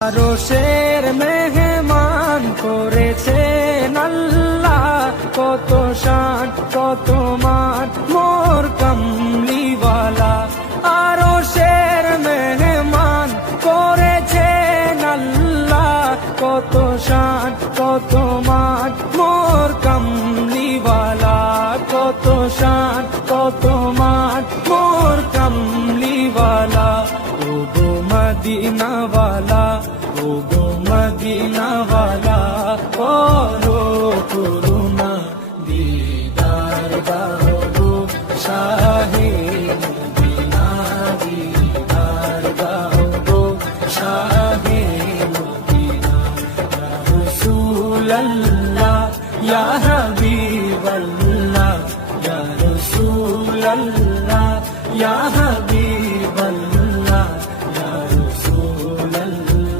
আরশের মেহমান করেছেন আল্লাহ, কত শান কত মান মোর কামলিওয়ালা। আরশের মেহমান করেছেন আল্লাহ, কত শান কত মান মোর কামলিওয়ালা, কত শান কত মান মোর কামলিওয়ালা। ও গো মদিনাওয়ালা, ও গো মদিনাওয়ালা, করো করুণা দিদার দাও গো শাহে মদিনা, দিদার দাও গো শাহে মদিনা। ইয়া রাসূলাল্লাহ, ইয়া